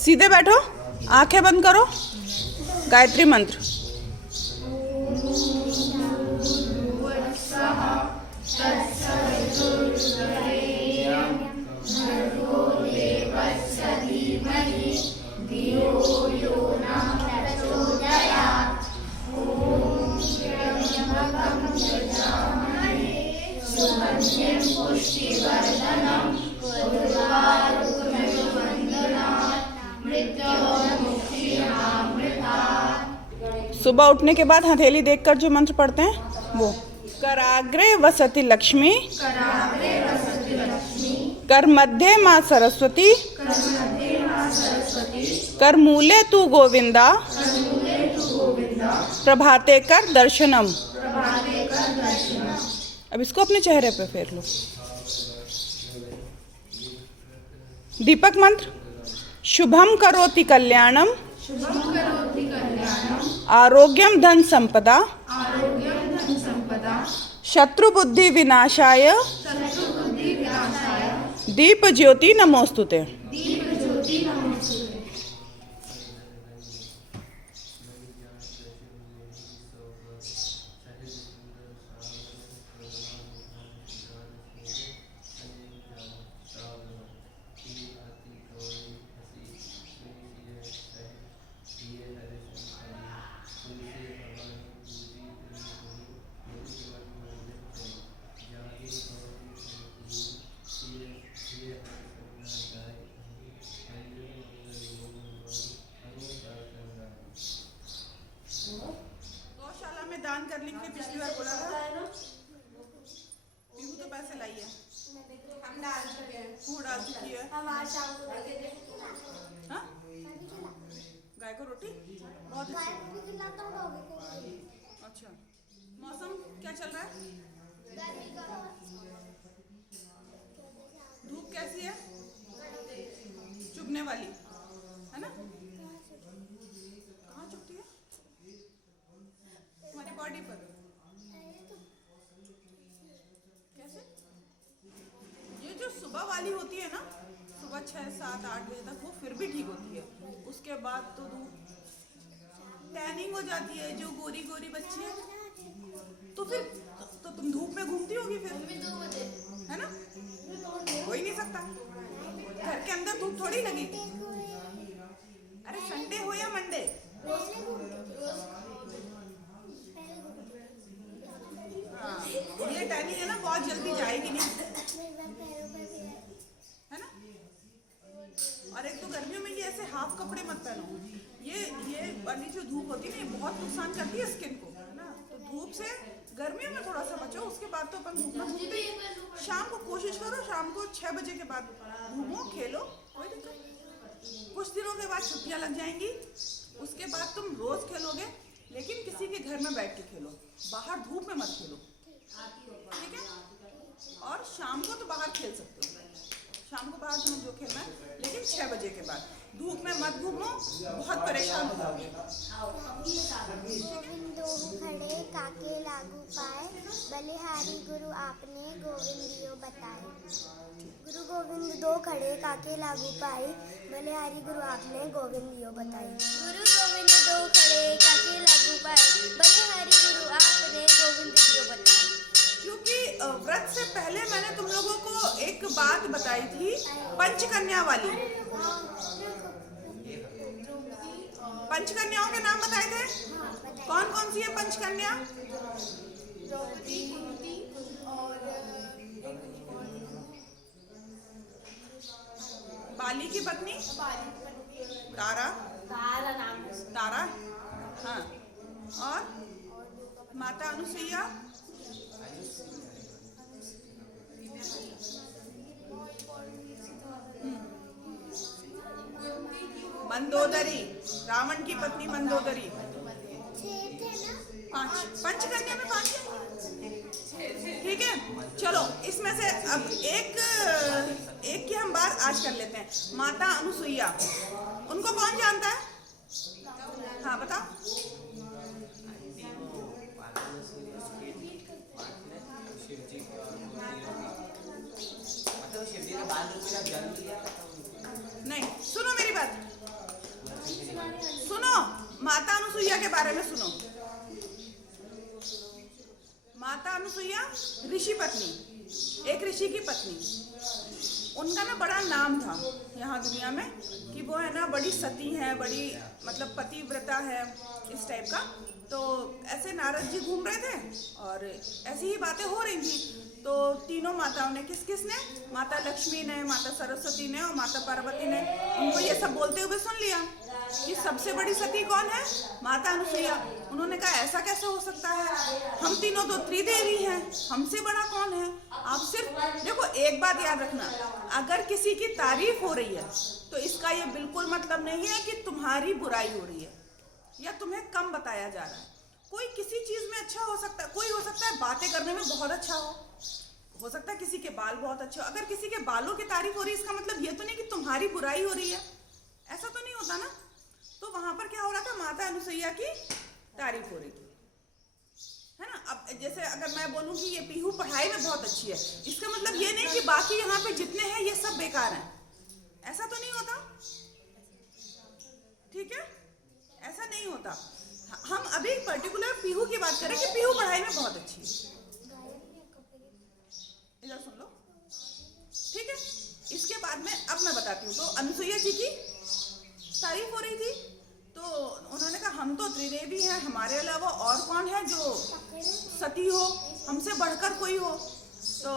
सीधे बैठो, आंखें बंद करो, गायत्री मंत्र। सुबह उठने के बाद हथेली देखकर जो मंत्र पढ़ते हैं वो। कराग्रे वसति लक्ष्मी, कर मध्य माँ सरस्वती, कर मूले तू गोविंदा, प्रभाते कर दर्शनम। अब इसको अपने चेहरे पे फेर लो। दीपक मंत्र। शुभम करोति कल्याणम, आरोग्यम धन संपदा, शत्रु बुद्धि विनाशाय, दीप ज्योति नमोस्तुते। गौशाला में दान करने के लिए पिछली बार बोला था, पीहू तो पैसे लाई है, हम डाल चुके हैं, तू डाल चुकी है। हाँ? गाय को रोटी बहुत अच्छी। अच्छा, मौसम क्या चल रहा है? धूप कैसी है? चुभने वाली है ना? कहाँ चुभती है? तुम्हारी बॉडी पर। कैसे? ये जो सुबह वाली होती है ना, सुबह 6, 7, 8 बजे तक, वो फिर भी ठीक होती है। उसके बाद तो धूप टैनिंग हो जाती है। जो गोरी गोरी बच्ची है तो फिर तो तुम धूप में घूमती होगी फिर, है ना? हो ही नहीं सकता, घर के अंदर धूप थोड़ी लगेगी। अरे संडे हो या मंडे, हाँ, ये टैनिंग है ना, बहुत जल्दी जाएगी नहीं, है ना? और एक तो गर्मियों में ये ऐसे हाफ कपड़े मत पहनो। ये वाली जो धूप होती है ना, ये बहुत नुकसान करती है स्किन को, है ना? तो धूप से गर्मियों में थोड़ा सा बचो। उसके बाद तो अपन धूप में घूमते ही। शाम को कोशिश करो, शाम को 6 बजे के बाद घूमो, खेलो, कोई दिक्कत नहीं। कुछ दिनों के बाद छुट्टियां लग जाएंगी, उसके बाद तुम रोज खेलोगे, लेकिन किसी के घर में बैठ के खेलो, बाहर धूप में मत खेलो, ठीक है? और शाम को तो बाहर खेल सकते हो, शाम को बाहर तुम्हें जो खेलना है, लेकिन 6 बजे के बाद धूप में मत घूमो, बहुत परेशान हो जाओगे। गोविंदो खड़े काके लागू पाए, बलिहारी गुरु आपने गोविंदियो बताए। गुरु गोविंद दो खड़े काके लागू पाए, बलिहारी गुरु आपने गोविंदियो बताए। गुरु गोविंद दो खड़े काके लागू पाए, बलिहारी गुरु आपने गोविंदियो बताए। क्योंकि व्रत से पहले मैंने तुम लोगों को एक बात बताई थी, पंचकन्या वाली। पंचकन्याओं के नाम बताए थे, कौन कौन सी है पंचकन्या? बाली की पत्नी तारा, तारा, हाँ, और माता अनुसुईया, मंदोदरी, रावण की पत्नी मंदोदरी। 5 पंचकन्या में 5 है, ठीक है? चलो, इसमें से अब एक की हम बात आज कर लेते हैं। माता अनुसुईया, उनको कौन जानता है? हाँ बताओ। नहीं, सुनो मेरी बात। बारे में सुनो। माता अनुसुईया ऋषि पत्नी, एक ऋषि की पत्नी, उनका ना बड़ा नाम था यहाँ दुनिया में कि वो है ना बड़ी सती है, बड़ी मतलब पतिव्रता है, इस टाइप का। तो ऐसे नारद जी घूम रहे थे और ऐसी ही बातें हो रही थी। तो तीनों माताओं ने, किस किस ने, माता लक्ष्मी ने, माता सरस्वती ने और माता पार्वती ने, उनको ये सब बोलते हुए सुन लिया कि सबसे बड़ी सती कौन है, माता अनुसुईया। उन्होंने कहा ऐसा कैसे हो सकता है, हम तीनों तो त्रिदेवी हैं, हमसे बड़ा कौन है। आप सिर्फ देखो, एक बात याद रखना, अगर किसी की तारीफ हो रही है तो इसका ये बिल्कुल मतलब नहीं है कि तुम्हारी बुराई हो रही है या तुम्हें कम बताया जा रहा है। कोई किसी चीज में अच्छा हो सकता है, कोई हो सकता है बातें करने में बहुत अच्छा हो सकता है किसी के बाल बहुत अच्छे हो। अगर किसी के बालों की तारीफ हो रही है इसका मतलब ये तो नहीं कि तुम्हारी बुराई हो रही है, ऐसा तो नहीं होता ना। तो वहां पर क्या हो रहा था, माता अनुसुईया की तारीफ हो रही थी, है ना। अब जैसे अगर मैं बोलूं कि ये पीहू पढ़ाई में बहुत अच्छी है, इसका मतलब ये नहीं कि बाकी यहाँ पे जितने हैं ये सब बेकार हैं, ऐसा तो नहीं होता, ठीक है, ऐसा नहीं होता। हम अभी पर्टिकुलर पीहू की बात करें कि पीहू पढ़ाई में बहुत अच्छी है, इधर सुन लो, ठीक है। इसके बाद में अब मैं बताती हूँ। तो अनुसुईया जी की तारीफ हो रही थी, तो उन्होंने कहा हम तो त्रिदेवी हैं, हमारे अलावा और कौन है जो सती हो, हमसे बढ़कर कोई हो। तो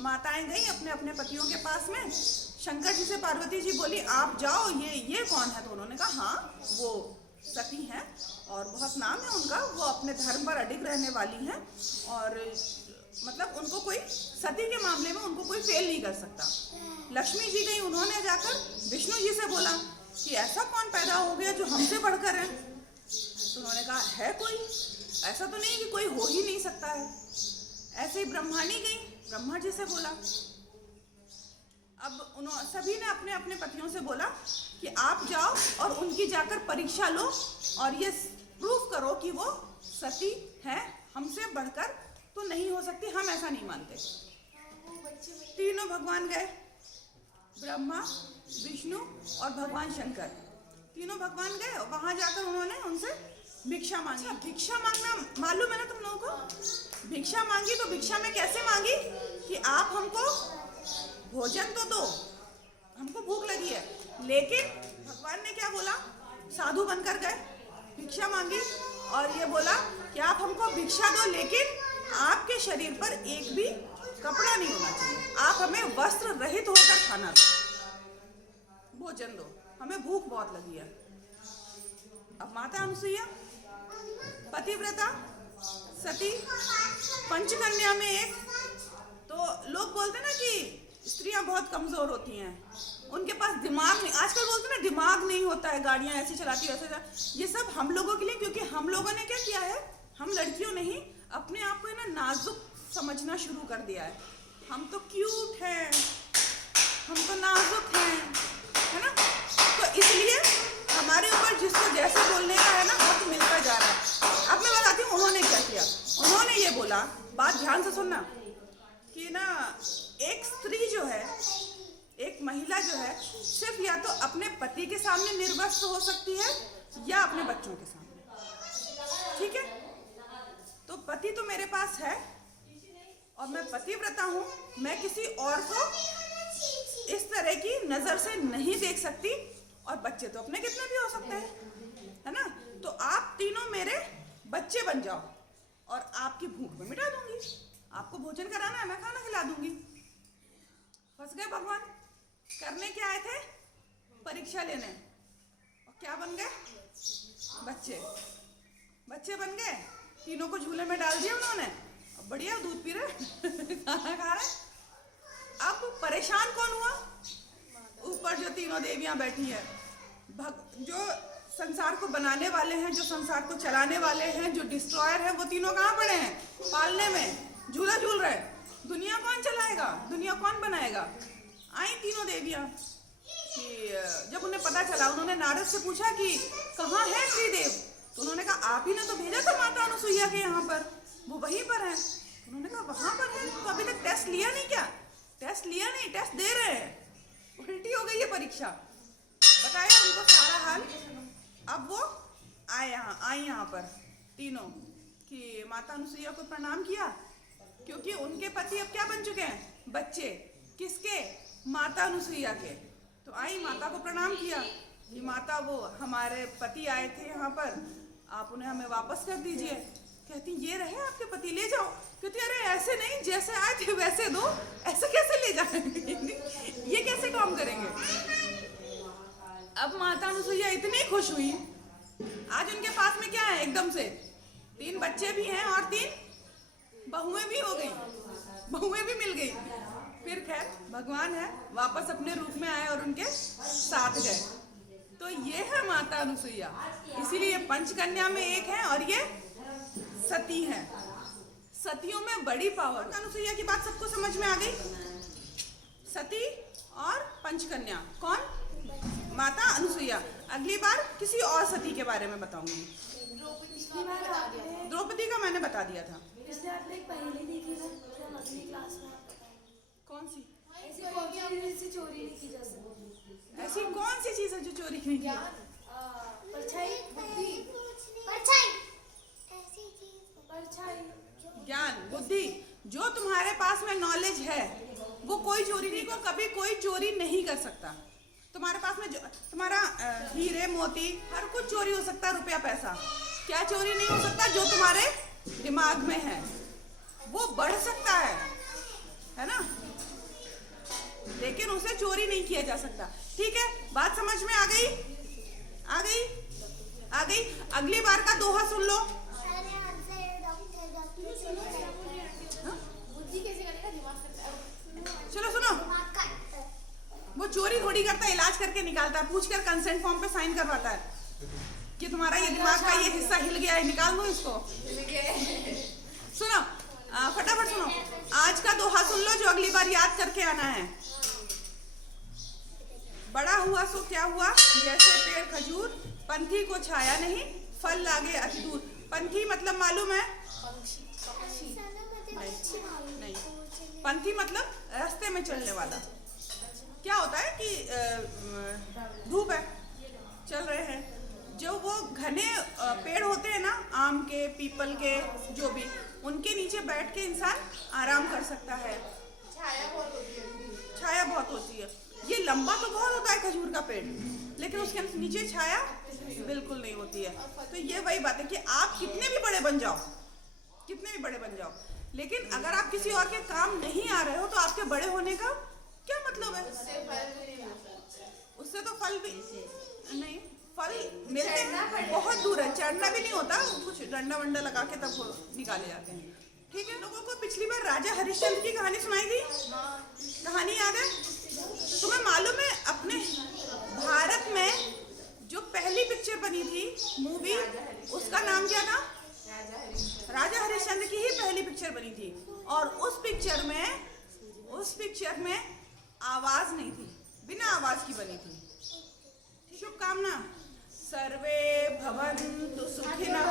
माताएं गई अपने अपने पतियों के पास में, शंकर जी से पार्वती जी बोली आप जाओ, ये कौन है। तो उन्होंने कहा हाँ वो सती हैं और बहुत नाम है उनका, वो अपने धर्म पर अडिग रहने वाली हैं और मतलब उनको कोई सती के मामले में उनको कोई फेल नहीं कर सकता। लक्ष्मी जी गई, उन्होंने जाकर विष्णु जी से बोला कि ऐसा कौन पैदा हो गया जो हमसे बढ़कर है। तो उन्होंने कहा है कोई, ऐसा तो नहीं कि कोई हो ही नहीं सकता है। ऐसे ही ब्रह्माणी गई, ब्रह्मा जी से बोला। अब उन्होंने सभी ने अपने अपने पतियों से बोला कि आप जाओ और उनकी जाकर परीक्षा लो और ये प्रूफ करो कि वो सती है, हमसे बढ़कर तो नहीं हो सकती, हम ऐसा नहीं मानते। तीनों भगवान गए, ब्रह्मा, विष्णु और भगवान शंकर, तीनों भगवान गए। वहां जाकर उन्होंने उनसे भिक्षा मांगी। भिक्षा मांगना मालूम है ना तुम लोगों को, भिक्षा मांगी तो भिक्षा में कैसे मांगी कि आप हमको भोजन तो दो, हमको भूख लगी है। लेकिन भगवान ने क्या बोला, साधु बनकर गए, भिक्षा मांगी और ये बोला कि आप हमको भिक्षा दो लेकिन आपके शरीर पर एक भी कपड़ा नहीं होना चाहिए, आप हमें वस्त्र रहित होकर खाना दो, भोजन दो, हमें भूख बहुत लगी है। अब माता अनुसुईया पतिव्रता सती, पंचकन्या में एक। तो लोग बोलते ना कि स्त्रियां बहुत कमजोर होती हैं, उनके पास दिमाग नहीं, आजकल बोलते ना दिमाग नहीं होता है, गाड़ियां ऐसी चलाती है ऐसे। ये सब हम लोगों के लिए, क्योंकि हम लोगों ने क्या किया है, हम लड़कियों ने ही अपने आप को ना नाजुक समझना शुरू कर दिया है। हम तो क्यूट हैं, हम तो नाजुक हैं, है ना। तो इसलिए हमारे ऊपर जिसको जैसे बोलने का है ना हक मिलता जा रहा है। अब मैं बताती हूँ उन्होंने क्या किया। उन्होंने ये बोला, बात ध्यान से सुनना, कि ना एक स्त्री जो है, एक महिला जो है, सिर्फ या तो अपने पति के सामने निर्वस्त्र हो सकती है या अपने बच्चों के सामने, ठीक है। तो पति तो मेरे पास है और मैं पतिव्रता हूँ, मैं किसी और को इस तरह की नजर से नहीं देख सकती, और बच्चे तो अपने कितने भी हो सकते हैं, है ना। तो आप तीनों मेरे बच्चे बन जाओ और आपकी भूख में मिटा दूंगी, आपको भोजन कराना है, मैं खाना खिला दूंगी। फंस गए भगवान। करने क्या आए थे, परीक्षा लेने, और क्या बन गए, बच्चे, बच्चे बन गए। तीनों को झूले में डाल दिया उन्होंने, अब बढ़िया दूध पी रहे खाना खा रहे। अब परेशान कौन हुआ, ऊपर जो तीनों देवियां बैठी है, जो संसार को बनाने वाले हैं, जो संसार को चलाने वाले हैं, जो डिस्ट्रॉयर हैं, वो तीनों कहाँ पड़े हैं, पालने में झूला झूल रहे। दुनिया कौन चलाएगा, दुनिया कौन बनाएगा। आई तीनों देवियां कि जब उन्हें पता चला, उन्होंने नारद से पूछा कि कहाँ है त्रिदेव। तो उन्होंने कहा आप ही ने तो भेजा था माता अनुसुईया के यहाँ पर, वो वहीं पर है। उन्होंने कहा वहाँ पर है, तो अभी तक टेस्ट लिया नहीं क्या। टेस्ट लिया नहीं, टेस्ट दे रहे हैं, उल्टी हो गई है परीक्षा। बताया उनको सारा हाल। अब वो आई यहाँ पर तीनों कि माता अनुसुईया को प्रणाम किया, क्योंकि उनके पति अब क्या बन चुके हैं, बच्चे। किसके, माता अनुसुईया के। तो आई माता को प्रणाम किया कि माता वो हमारे पति आए थे यहाँ पर, आप उन्हें हमें वापस कर दीजिए। कहती ये रहे आपके पति, ले जाओ। कहती अरे ऐसे नहीं, जैसे आए थे वैसे दो, ऐसे कैसे ले जाएंगे, ये कैसे काम करेंगे। अब माता अनुसुईया इतनी खुश हुई, आज उनके पास में क्या है, एकदम से 3 बच्चे भी हैं और 3 बहुएं भी हो गई, बहुएं भी मिल गई। फिर खैर भगवान है, वापस अपने रूप में आए और उनके साथ गए। तो ये है माता अनुसुईया, इसीलिए पंचकन्या में एक है और ये सती है। सतियों में बड़ी पावर। माता अनुसुईया की बात सबको समझ में आ गई। सती और पंचकन्या कौन, माता अनुसुईया। अगली बार किसी और सती के बारे में बताऊंगी। द्रौपदी का मैंने बता दिया था। आपने एक पहेली देखी ना अगली क्लास में, कौन सी, ऐसी चोरी नहीं की जा सकती। ऐसी कौन सी चीज है जो चोरी नहीं की? परछाई, बुद्धि, परछाई, ऐसी चीज, परछाई, ज्ञान, बुद्धि। जो तुम्हारे पास में नॉलेज है वो कोई चोरी नहीं, को कभी कोई चोरी नहीं कर सकता। तुम्हारे पास में जो तुम्हारा हीरे मोती हर कुछ चोरी हो सकता है, रुपया पैसा। क्या चोरी नहीं हो सकता? जो तुम्हारे दिमाग में है वो बढ़ सकता है ना, लेकिन उसे चोरी नहीं किया जा सकता। ठीक है, बात समझ में आ गई, आ गई, आ गई। अगली बार का दोहा सुन लो। चलो सुनो, वो चोरी थोड़ी करता है, इलाज करके निकालता है, पूछकर कंसेंट फॉर्म पे साइन करवाता है कि तुम्हारा ये दिमाग का ये हिस्सा हिल गया है, निकाल दो इसको। सुनो, फटाफट सुनो, आज का दोहा सुन लो जो अगली बार याद करके आना है। बड़ा हुआ सो क्या हुआ, जैसे पेड़ खजूर, पंथी को छाया नहीं, फल लागे अति दूर। पंथी मतलब मालूम है? नहीं, पंथी मतलब रास्ते में चलने वाला। क्या होता है कि धूप है, चल रहे हैं, जो वो घने पेड़ होते हैं ना, आम के, पीपल के, जो भी, उनके नीचे बैठ के इंसान आराम कर सकता है। छाया बहुत होती है। ये लंबा तो बहुत होता है खजूर का पेड़, लेकिन उसके नीचे छाया बिल्कुल नहीं होती है। तो ये वही बात है कि आप कितने भी बड़े बन जाओ, कितने भी बड़े बन जाओ, लेकिन अगर आप किसी और के काम नहीं आ रहे हो तो आपके बड़े होने का क्या मतलब है? उससे तो फल भी नहीं, फल मिलते हैं, बहुत दूर है, चढ़ना भी नहीं होता, कुछ डंडा वंडा लगा के तब निकाले जाते हैं। ठीक है, लोगों को पिछली बार राजा हरिश्चंद्र की कहानी सुनाई थी, कहानी याद है? तुम्हें मालूम है अपने भारत में जो पहली पिक्चर बनी थी मूवी, उसका नाम क्या था? राजा हरिश्चंद्र की ही पहली पिक्चर बनी थी, और उस पिक्चर में आवाज नहीं थी, बिना आवाज की बनी थी। शुभकामना। सर्वे भवन्तु सुखिनः,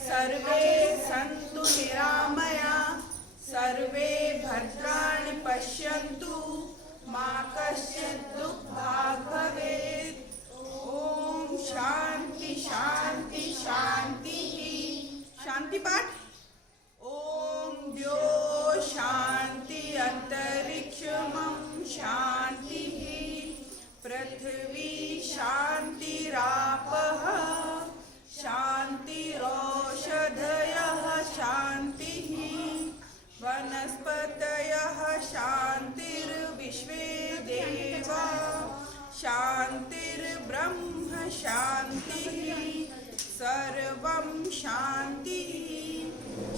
सर्वे सन्तु निरामया, सर्वे भद्राणि पश्यन्तु, मा कश्चित् दुःखभाग् भवेत्। ओम शांति शांति शांति। शांति पाठ। ओम द्यो शांति अंतरिक्षमं शांति, पृथ्वी शांतिरापः शांतिरौषधयः शांतिः, वनस्पतयः शांतिर्विश्वे देवा शांतिर्ब्रह्म शांतिः, सर्वं शांतिः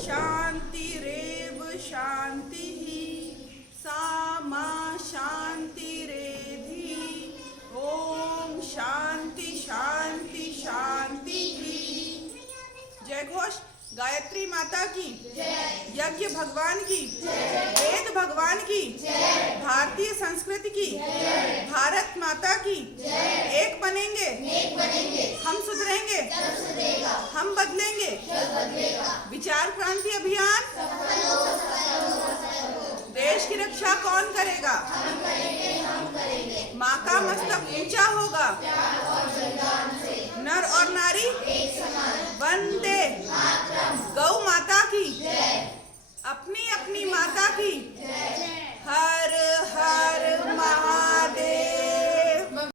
शांतिरेव शांतिः, सा मा शांतिरेधि। ओम शांति शांति शांतिः। जय घोष। गायत्री माता की, यज्ञ भगवान की, वेद भगवान की, भारतीय संस्कृति की, भारत माता की। एक बनेंगे, हम सुधरेंगे, हम बदलेंगे। विचार क्रांति अभियान, देश की रक्षा कौन करेगा? माँ का मस्तक ऊंचा होगा, नर और नारी वंदे गौ माता की